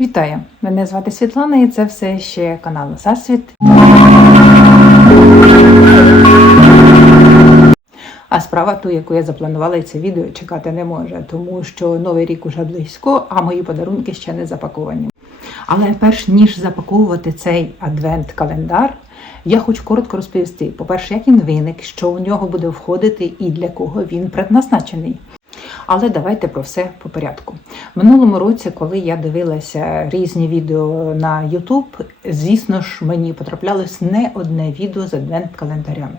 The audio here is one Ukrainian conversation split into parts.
Вітаю! Мене звати Світлана і це все ще канал Засвіт. А справа ту, яку я запланувала, і це відео чекати не може, тому що новий рік уже близько, а мої подарунки ще не запаковані. Але перш ніж запаковувати цей адвент-календар, я хочу коротко розповісти: по-перше, як він виник, що у нього буде входити і для кого він предназначений. Але давайте про все по порядку. Минулому році, коли я дивилася різні відео на YouTube, звісно ж, мені потраплялось не одне відео з адвент-календарями.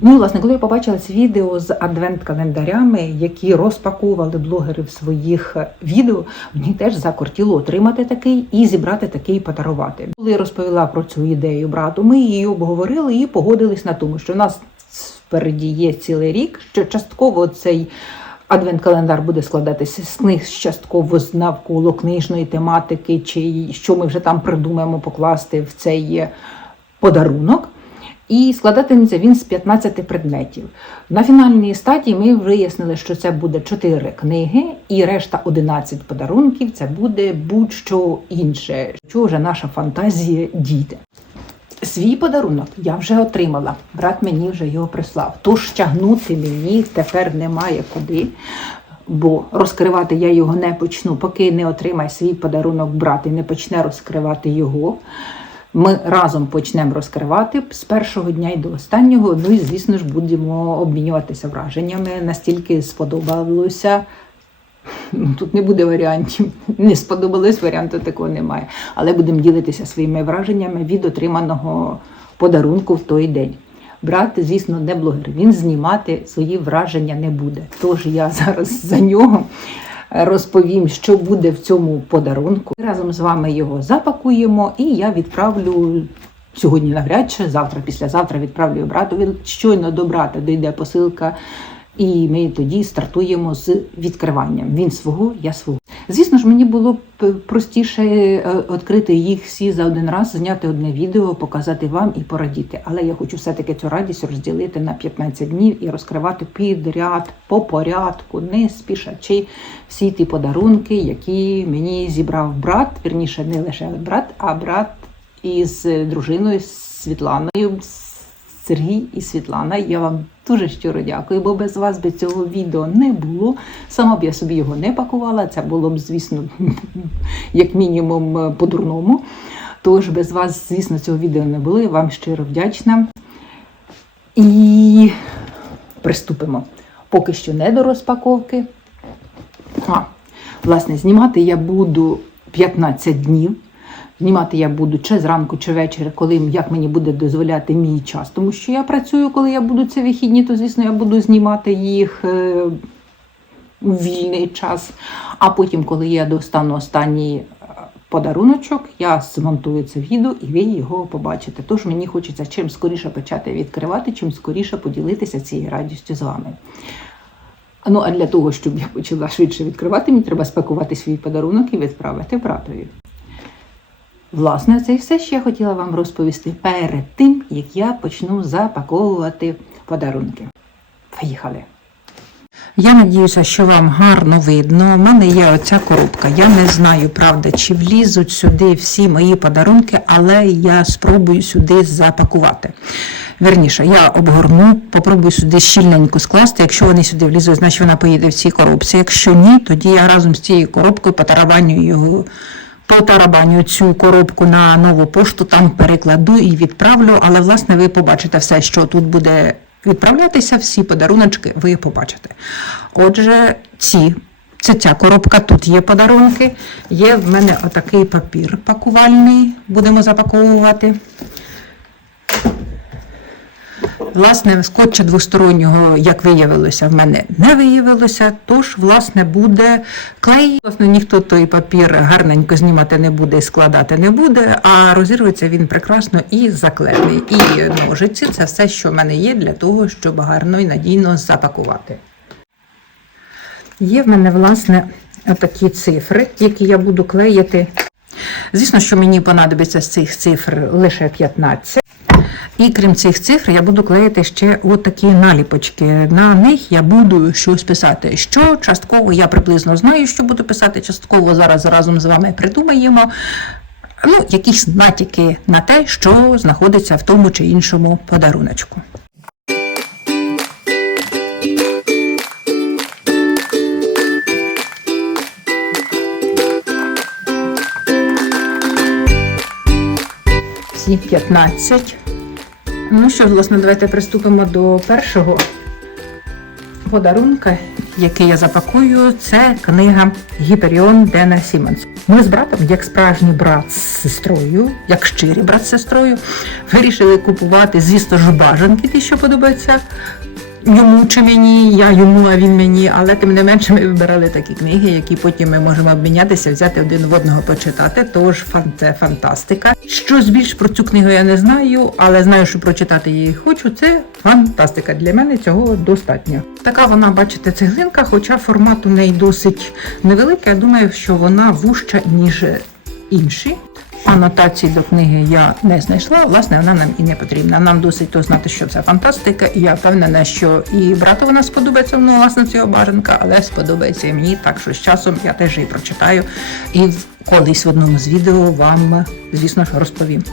Ну власне, коли я побачила ці відео з адвент-календарями, які розпаковували блогери в своїх відео, мені теж закортіло отримати такий і зібрати такий і подарувати. Коли я розповіла про цю ідею брату, ми її обговорили і погодились на тому, що в нас спереді є цілий рік, що частково цей. Адвент-календар буде складатися з книг частково з навколо книжної тематики, чи що ми вже там придумаємо покласти в цей подарунок. І складатиметься він з 15 предметів. На фінальній стадії ми вияснили, що це буде 4 книги, і решта 11 подарунків це буде будь-що інше, що вже наша фантазія дійде. Свій подарунок я вже отримала. Брат мені вже його прислав. Тож тягнути мені тепер немає куди, бо розкривати я його не почну, поки не отримає свій подарунок брат і не почне розкривати його. Ми разом почнемо розкривати з першого дня і до останнього. Ну і звісно ж будемо обмінюватися враженнями. Настільки сподобалося. Ну, Тут не буде варіантів. Не сподобалось, варіанту такого немає. Але будемо ділитися своїми враженнями від отриманого подарунку в той день. Брат, звісно, не блогер. Він знімати свої враження не буде. Тож я зараз за нього розповім, що буде в цьому подарунку. Разом з вами його запакуємо, і я відправлю. Сьогодні навряд чи завтра, післязавтра відправлю братові. Щойно до брата дійде посилка, і ми тоді стартуємо з відкриванням. Він свого, я свого. Звісно ж, мені було б простіше е, відкрити їх всі за один раз, зняти одне відео, показати вам і порадіти. Але я хочу все-таки цю радість розділити на 15 днів і розкривати підряд по порядку, не спішачи всі ті подарунки, які мені зібрав брат. Вірніше, не лише брат, а брат із дружиною Світланою. Сергій і Світлана, я вам дуже щиро дякую, бо без вас би цього відео не було. Сама б я собі його не пакувала. Це було б, звісно, як мінімум по-дурному. Тож без вас, звісно, цього відео не було. Я вам щиро вдячна. І приступимо. Поки що не до розпаковки. А, власне, знімати я буду 15 днів. Знімати я буду чи зранку, чи ввечері, коли як мені буде дозволяти мій час. Тому що я працюю, коли я буду це вихідні, то звісно я буду знімати їх е, у вільний час. А потім, коли я достану останній подаруночок, я змонтую це відео і ви його побачите. Тож мені хочеться чим скоріше почати відкривати, чим скоріше поділитися цією радістю з вами. Ну а для того, щоб я почала швидше відкривати, мені треба спакувати свій подарунок і відправити братові. Власне, це і все, що я хотіла вам розповісти перед тим, як я почну запаковувати подарунки. Поїхали! Я надіюся, що вам гарно видно. У мене є оця коробка. Я не знаю, правда, чи влізуть сюди всі мої подарунки, але я спробую сюди запакувати. Верніше, я обгорну, попробую сюди щільненько скласти. Якщо вони сюди влізуть, значить вона поїде в цій коробці. Якщо ні, тоді я разом з цією коробкою потарабаню його. Потарабаню цю коробку на нову пошту, там перекладу і відправлю. Але, власне, ви побачите все, що тут буде відправлятися, всі подаруночки ви побачите. Отже, ці, це ця коробка, тут є подарунки. Є в мене отакий папір пакувальний, будемо запаковувати. Власне, скотча двостороннього, як виявилося, в мене не виявилося, тож, власне, буде клей. Власне, ніхто той папір гарненько знімати не буде і складати не буде, а розірветься він прекрасно і заклеєний. І ножиці це все, що в мене є для того, щоб гарно і надійно запакувати. Є в мене, власне, такі цифри, які я буду клеїти. Звісно, що мені понадобиться з цих цифр лише 15. І крім цих цифр, я буду клеїти ще от такі наліпочки. На них я буду щось писати. Що частково я приблизно знаю, що буду писати. Частково зараз разом з вами придумаємо. Ну, якісь натяки на те, що знаходиться в тому чи іншому подаруночку. Ці 15. Ну що, власне, давайте приступимо до першого подарунка, який я запакую. Це книга Гіперіон Дена Сімонс. Ми з братом, як справжній брат з сестрою, як щирий брат з сестрою, вирішили купувати, звісно ж, бажанки, ті, що подобаються йому чи мені, я йому, а він мені. Але тим не менше ми вибирали такі книги, які потім ми можемо обмінятися, взяти один в одного почитати. Тож фан- це фантастика. Щось більш про цю книгу я не знаю, але знаю, що прочитати її хочу. Це фантастика. Для мене цього достатньо. Така вона, бачите, цеглинка, хоча формат у неї досить невеликий. Я думаю, що вона вужча, ніж інші. Анотації до книги я не знайшла, власне, вона нам і не потрібна. Нам досить то знати, що це фантастика, і я впевнена, що і брату вона сподобається, ну, власне, цього бажанка, але сподобається і мені, так що з часом я теж її прочитаю і колись в одному з відео вам, звісно ж, розповім.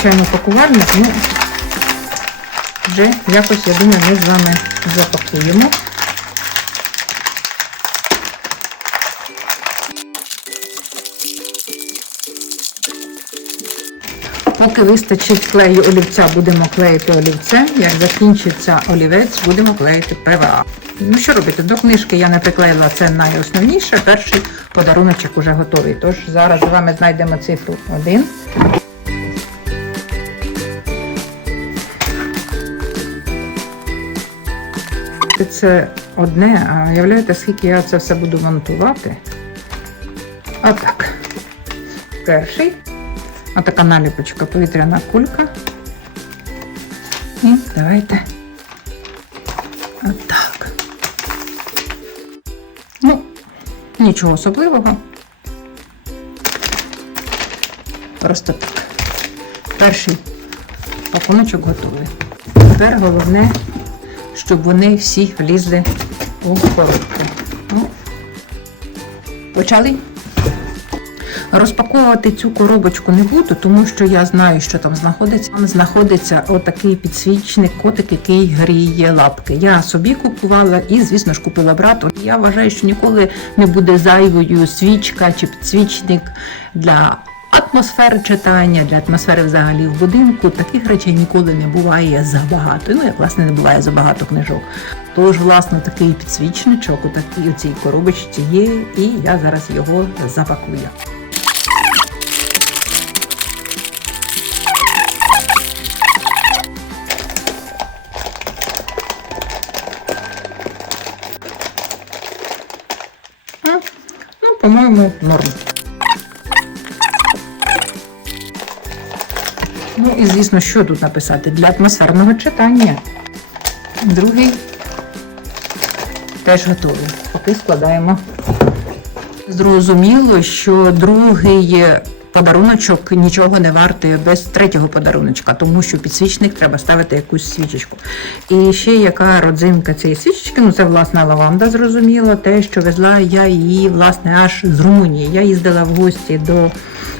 Звичайно, пакувальник, ну, вже якось, я думаю, ми з вами запакуємо. Поки вистачить клею олівця, будемо клеїти олівцем. Як закінчиться олівець, будемо клеїти ПВА. Ну що робити? До книжки я не приклеїла це найосновніше. Перший подаруночок уже готовий. Тож зараз з вами знайдемо цифру 1. Це одне, а уявляєте, скільки я це все буду монтувати? Отак. Перший. Отака наліпочка, повітряна кулька. І давайте. Отак. Ну, нічого особливого. Просто так. Перший пакуночок готовий. Тепер головне, щоб вони всі влізли у коробку. Ну, почали? Розпаковувати цю коробочку не буду, тому що я знаю, що там знаходиться. Там знаходиться отакий підсвічник, котик, який гріє лапки. Я собі купувала і, звісно ж, купила брату. Я вважаю, що ніколи не буде зайвою свічка чи підсвічник для атмосфери читання, для атмосфери взагалі в будинку. Таких речей ніколи не буває забагато. Ну, як власне не буває забагато книжок. Тож, власне, такий підсвічничок у такій у цій коробочці є, і я зараз його запакую. Ну, по-моєму, норм. Ну і звісно, що тут написати? Для атмосферного читання. Другий теж готовий. Поки складаємо. Зрозуміло, що другий подаруночок нічого не вартує без третього подаруночка, тому що підсвічник треба ставити якусь свічечку. І ще яка родзинка цієї свічечки, ну це власна лаванда, зрозуміло, те, що везла я її власне аж з Румунії. Я їздила в гості до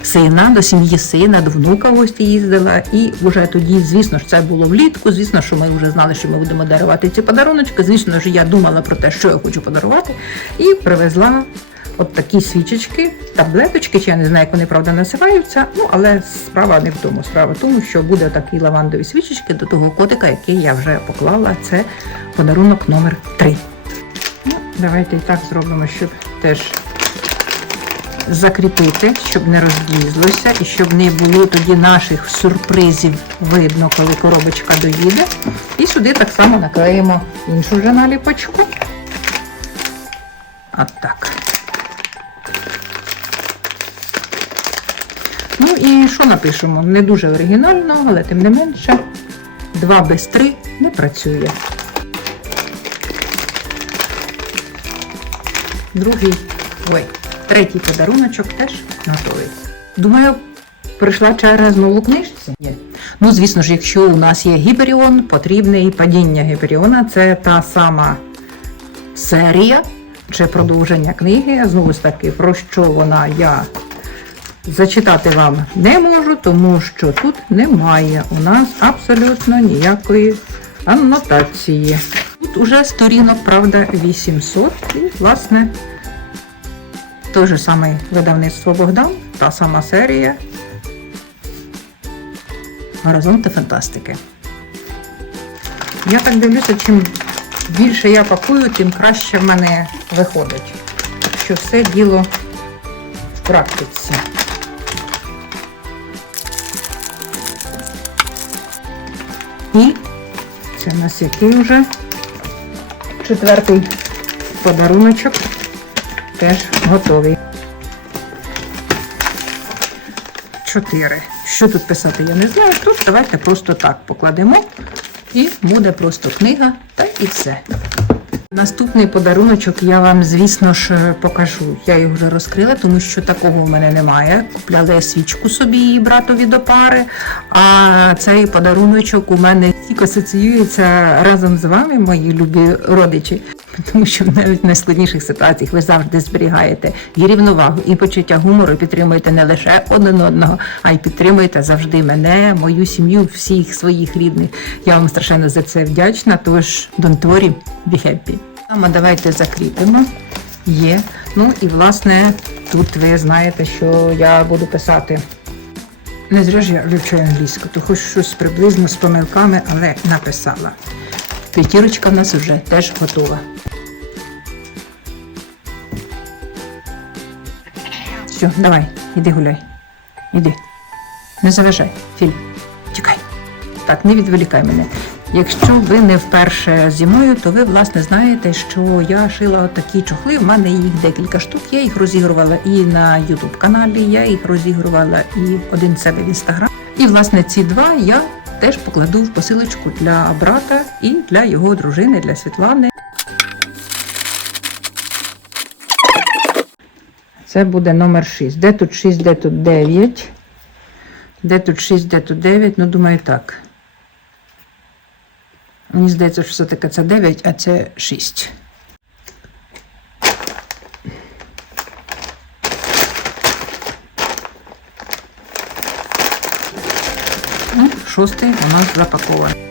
сина, до сім'ї сина, до внука в гості їздила. І вже тоді, звісно ж, це було влітку. Звісно, що ми вже знали, що ми будемо дарувати ці подаруночки. Звісно ж, я думала про те, що я хочу подарувати, і привезла от такі свічечки, таблеточки, чи я не знаю, як вони правда називаються. Ну, але справа не в тому. Справа в тому, що буде такі лавандові свічечки до того котика, який я вже поклала. Це подарунок номер 3 Ну, давайте і так зробимо, щоб теж закріпити, щоб не розлізлося і щоб не було тоді наших сюрпризів видно, коли коробочка доїде. І сюди так само наклеїмо іншу вже наліпочку. От так. Ну і що напишемо? Не дуже оригінально, але тим не менше. 2 без 3 не працює. Другий, ой, третій подаруночок теж готовий. Думаю, прийшла черга знову книжці. Є. Ну, звісно ж, якщо у нас є Гіперіон, потрібне і падіння Гіперіона. Це та сама серія чи продовження книги. Знову ж таки, про що вона я зачитати вам не можу, тому що тут немає у нас абсолютно ніякої анотації. Тут уже сторінок, правда, 800 і, власне, той же самий видавництво Богдан, та сама серія. Горизонти фантастики. Я так дивлюся, чим більше я пакую, тим краще в мене виходить. Що все діло в практиці. І це в нас який вже четвертий подаруночок теж готовий. Чотири. Що тут писати, я не знаю. Тут давайте просто так покладемо. І буде просто книга, та і все. Наступний подаруночок я вам, звісно ж, покажу. Я його вже розкрила, тому що такого в мене немає. Купляла свічку собі і братові до пари. А цей подаруночок у мене тільки асоціюється разом з вами, мої любі родичі. Тому що навіть в найскладніших ситуаціях ви завжди зберігаєте і рівновагу, і почуття гумору, підтримуєте не лише один одного, а й підтримуєте завжди мене, мою сім'ю, всіх своїх рідних. Я вам страшенно за це вдячна. Тож don't worry, be happy. Саме давайте закріпимо. Є. Ну і власне тут ви знаєте, що я буду писати. Не зря ж я вивчаю англійську, то хоч щось приблизно з помилками, але написала. П'ятірочка в нас вже теж готова. Все, давай, іди гуляй. Іди. Не заважай, Філь. Тікай. Так, не відволікай мене. Якщо ви не вперше зі мною, то ви власне знаєте, що я шила такі чохли. В мене їх декілька штук. Я їх розігрувала і на YouTube каналі, я їх розігрувала і один себе в інстаграм. І власне ці два я теж покладу в посилочку для брата і для його дружини, для Світлани. Це буде номер 6. Де тут 6, де тут 9? Де тут 6, де тут 9? Ну, думаю, так. Мені здається, що все-таки це 9, а це 6. Ну, шостий у нас запакований.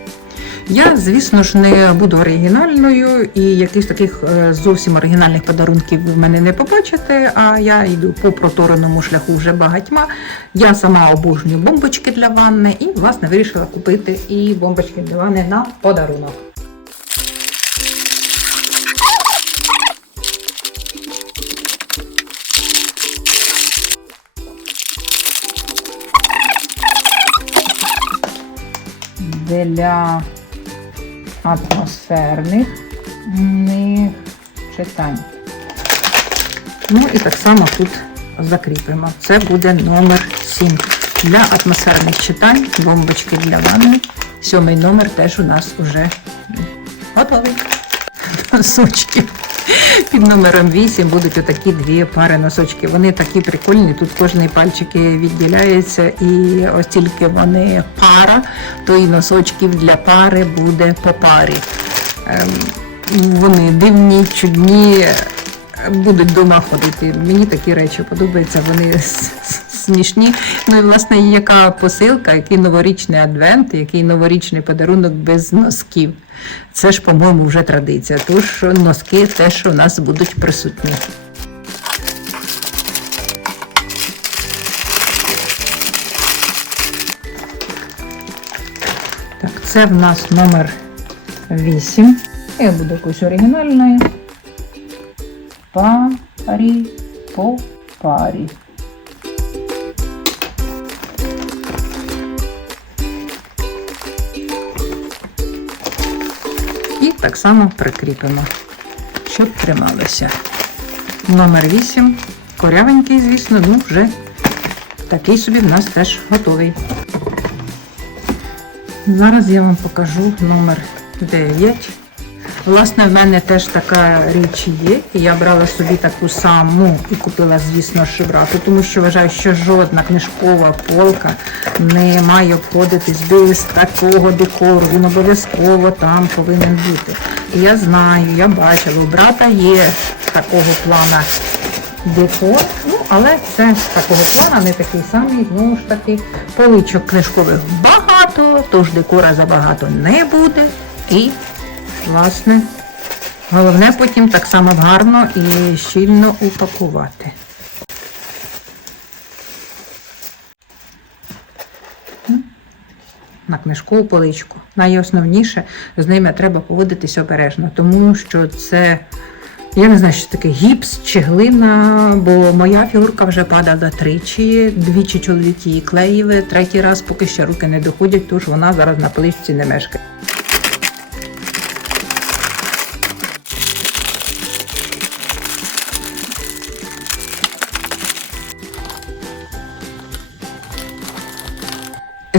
Я, звісно ж, не буду оригінальною, і якихось таких е, зовсім оригінальних подарунків ви в мене не побачите. А я йду по протореному шляху вже багатьма. Я сама обожнюю бомбочки для ванни і, власне, вирішила купити і бомбочки для ванни на подарунок. Для атмосферних читань. Ну і так само тут закріпимо. Це буде номер 7. Для атмосферних читань, бомбочки для ванни. Сьомий номер теж у нас уже готовий. Носочки. Під номером 8 будуть отакі дві пари носочки. Вони такі прикольні. Тут кожний пальчик відділяється, і ось тільки вони пара, то і носочків для пари буде по парі. Ем, Вони дивні, чудні, будуть вдома ходити. Мені такі речі подобаються, вони смішні. Ну і власне, яка посилка, який новорічний адвент, який новорічний подарунок без носків. Це ж, по-моєму, вже традиція. Тож носки теж у нас будуть присутні. Так, це в нас номер 8. Я буду якось оригінальною. Парі по парі. Так само прикріпимо, щоб трималося. Номер 8. Корявенький, звісно, ну вже такий собі в нас теж готовий. Зараз я вам покажу номер 9. Власне, в мене теж така річ є. Я брала собі таку саму і купила, звісно, шибрату, тому що вважаю, що жодна книжкова полка не має обходитись без такого декору. Він обов'язково там повинен бути. Я знаю, я бачила, у брата є такого плана декор, ну, але це такого плана, не такий самий, знову ж таки, поличок книжкових багато, тож декора забагато не буде. І Власне, головне потім так само гарно і щільно упакувати. На книжкову поличку. Найосновніше з ними треба поводитись обережно, тому що це, я не знаю, що таке гіпс чи глина, бо моя фігурка вже падала тричі, двічі чоловік її клеїли, третій раз поки ще руки не доходять, тож вона зараз на поличці не мешкає.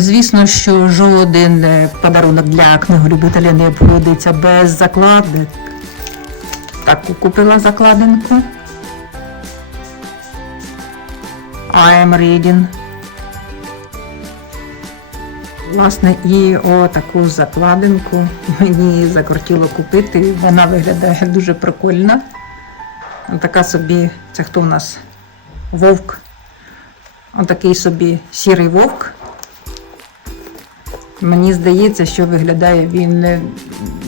Звісно, що жоден е, подарунок для книголюбителя не обходиться без закладок. Таку купила закладинку. I am reading. Власне, і отаку закладинку мені закортіло купити. Вона виглядає дуже прикольно. Така собі, це хто в нас? Вовк. Отакий собі сірий вовк. Мені здається, що виглядає він е,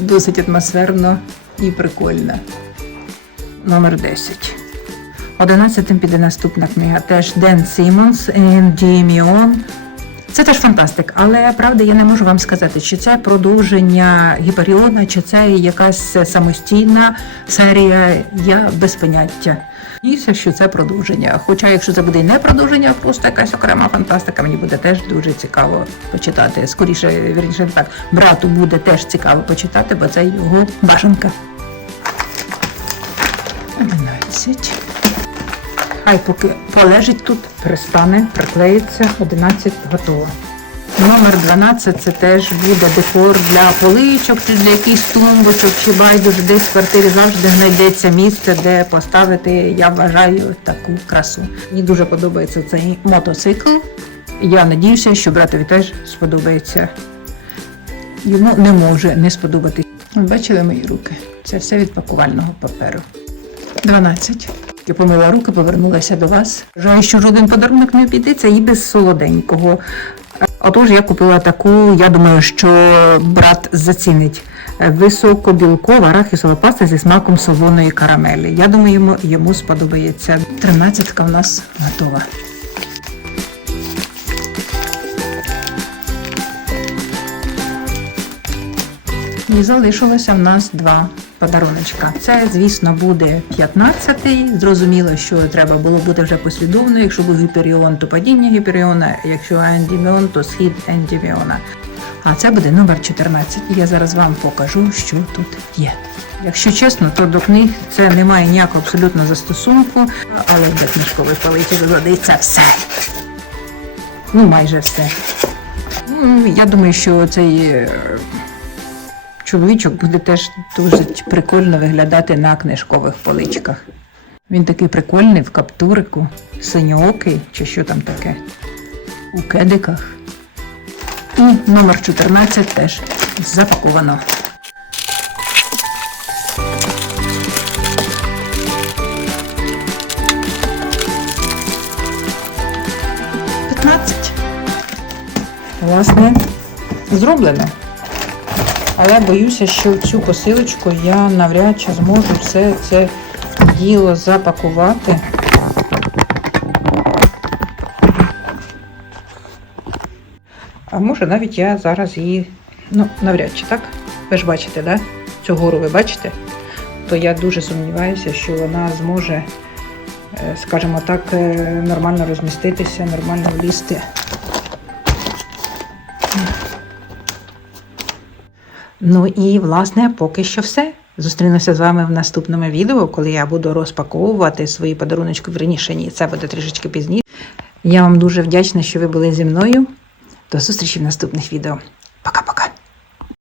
досить атмосферно і прикольно. Номер 10. Одинадцятим піде наступна книга. Теж Ден Сімонс і Діміон. Це теж фантастик, але правда я не можу вам сказати, чи це продовження Гіперіона, чи це якась самостійна серія. Я без поняття. Дійсно, що це продовження. Хоча, якщо це буде не продовження, а просто якась окрема фантастика, мені буде теж дуже цікаво почитати. Скоріше, вірніше так, брату буде теж цікаво почитати, бо це його бажанка. 11. Хай поки полежить тут, перестане, приклеїться, 11 готово. Номер 12 це теж буде декор для поличок, чи для якихось тумбочок, чи байдуже десь в квартирі завжди знайдеться місце, де поставити, я вважаю, таку красу. Мені дуже подобається цей мотоцикл. Я надіюся, що братові теж сподобається. Йому не може не сподобатись. Ви Бачили мої руки? Це все від пакувального паперу. 12. Я помила руки, повернулася до вас. Вважаю, що жоден подарунок не обійдеться і без солоденького. Отож, я купила таку, я думаю, що брат зацінить. Високобілкова арахісова паста зі смаком солоної карамелі. Я думаю, йому, йому сподобається. Тринадцятка у нас готова. І залишилося в нас два подаруночка. Це, звісно, буде 15-й. Зрозуміло, що треба було бути вже послідовно. Якщо був гіперіон, то падіння гіперіона, якщо ендіміон, то схід ендіміона. А це буде номер 14. Я зараз вам покажу, що тут є. Якщо чесно, то до книг це не має ніякого абсолютно застосунку, але для книжкових паличок годиться все. Ну, майже все. Ну, Я думаю, що цей е, чоловічок буде теж дуже прикольно виглядати на книжкових поличках. Він такий прикольний в каптурику, синьоокий чи що там таке, у кедиках. І номер 14 теж запаковано. П'ятнадцять. Власне, зроблено. Але боюся, що цю посилочку я навряд чи зможу все це діло запакувати. А може навіть я зараз її, ну, навряд чи так. Ви ж бачите, да? Цю гору ви бачите? То я дуже сумніваюся, що вона зможе, е, скажімо так, е, нормально розміститися, нормально влізти. Ну і власне поки що все. Зустрінуся з вами в наступному відео, коли я буду розпаковувати свої подаруночки. Верніше, ні, це буде трішечки пізніше. Я вам дуже вдячна, що ви були зі мною. До зустрічі в наступних відео. Пока-пока.